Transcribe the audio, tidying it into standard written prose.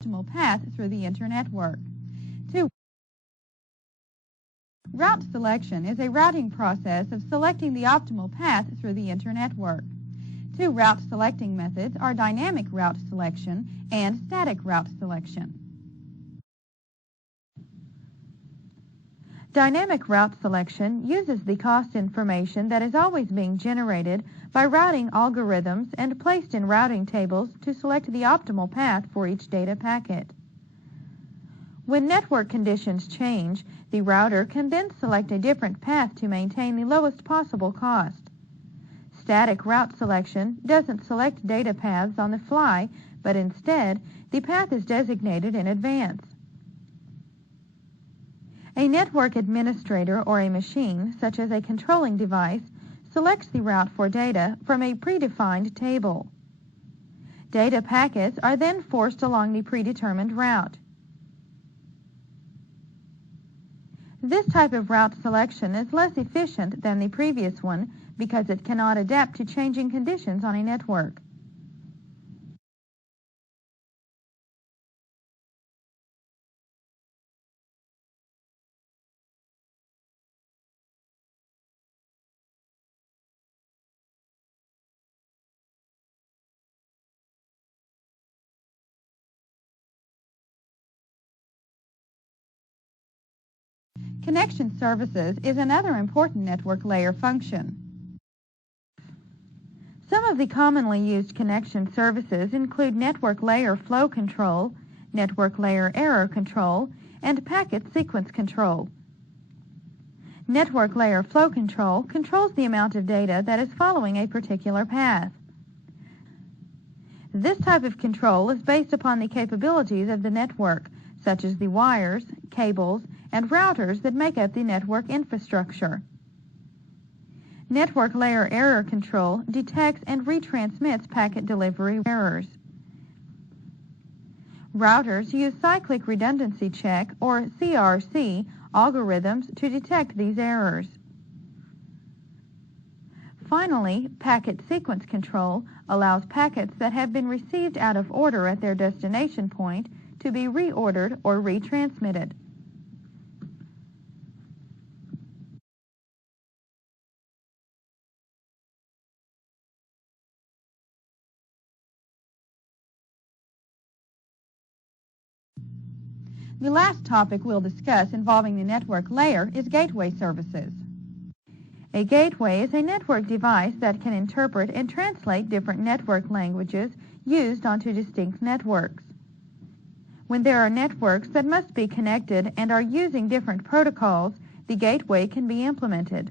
optimal path through the internetwork. 2. Route selection is a routing process of selecting the optimal path through the internetwork. Two route selecting methods are dynamic route selection and static route selection. Dynamic route selection uses the cost information that is always being generated by routing algorithms and placed in routing tables to select the optimal path for each data packet. When network conditions change, the router can then select a different path to maintain the lowest possible cost. Static route selection doesn't select data paths on the fly, but instead, the path is designated in advance. A network administrator or a machine, such as a controlling device, selects the route for data from a predefined table. Data packets are then forced along the predetermined route. This type of route selection is less efficient than the previous one because it cannot adapt to changing conditions on a network. Connection services is another important network layer function. Some of the commonly used connection services include network layer flow control, network layer error control, and packet sequence control. Network layer flow control controls the amount of data that is following a particular path. This type of control is based upon the capabilities of the network, such as the wires, cables, and routers that make up the network infrastructure. Network layer error control detects and retransmits packet delivery errors. Routers use cyclic redundancy check, or CRC, algorithms to detect these errors. Finally, packet sequence control allows packets that have been received out of order at their destination point to be reordered or retransmitted. The last topic we'll discuss involving the network layer is gateway services. A gateway is a network device that can interpret and translate different network languages used onto distinct networks. When there are networks that must be connected and are using different protocols, the gateway can be implemented.